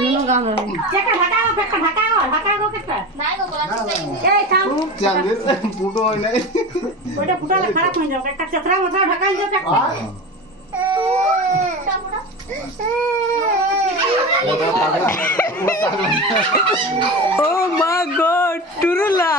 Nuno গাম রাখি চেকা ঢাকাও কেকটা নাই গো বলা এই থাম খুব চান্দিস ফুটো হয় নাই ওটা ফুটালে খারাপ হয়ে যাবে একটা চেতরা মতরা ঢাকাই দিও কেকটা ও মা গড টুরুলা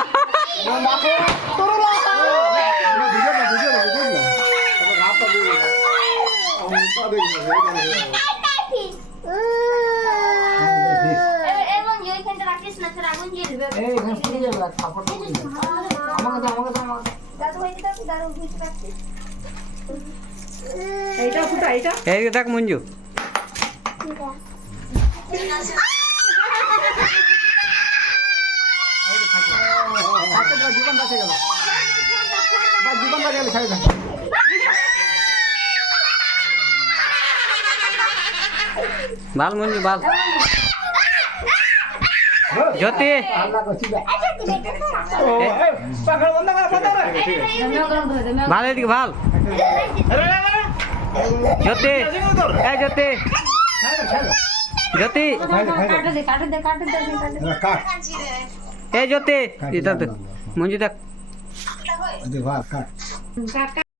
এমন জয় খেতে রাখিস না তোর আগুন জ্বলবে এই এখানে ফুটে যাবে কাপড় আমাকে দাও দাদু হইতে দাদু দাদু বুঝতে পারছিস এইটা ফুটা এইটা এই দেখ মঞ্জু জীবন বাঁচে গেল জীবন বাঁচে গেল ছাড়ে দেন বাল মঞ্জু বাল জ্যোতি পাখড় বন্ধ কর নুনো গাম ধরে দে ভাল এদিকে ভাল জ্যোতি এই জ্যোতি জ্যোতি কাটে দে কাট এই জ্যোতি এটা দেখ মঞ্জু দেখ ভাত কাট কাকা